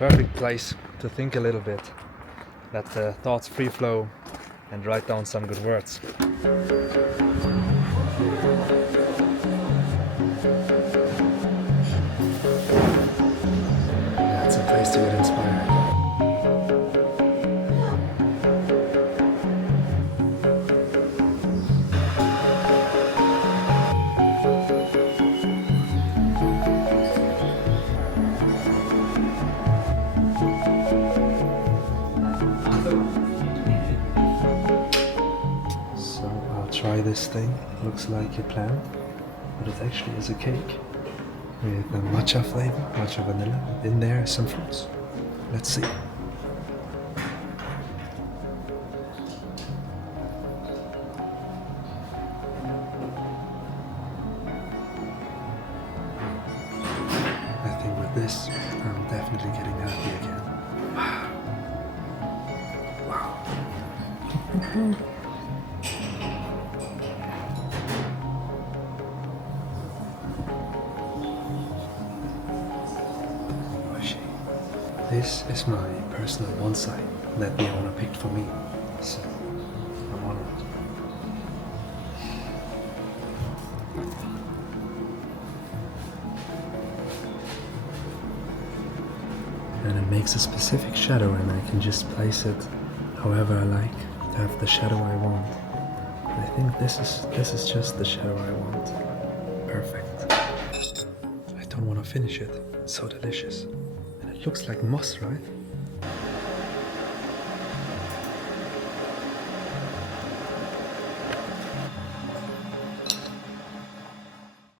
perfect place to think a little bit, let the thoughts free flow and write down some good words. Yeah, it's a place to get inspired. Try this thing. Looks like a plant, but it actually is a cake with a matcha flavor, matcha vanilla. In there some fruits. Let's see. I think with this, I'm definitely getting happy again. Wow. This is my personal bonsai that the owner picked for me, so I'm honored. And it makes a specific shadow, and I can just place it however I like to have the shadow I want. And I think this is just the shadow I want. Perfect. I don't want to finish it. It's so delicious. It looks like moss, right?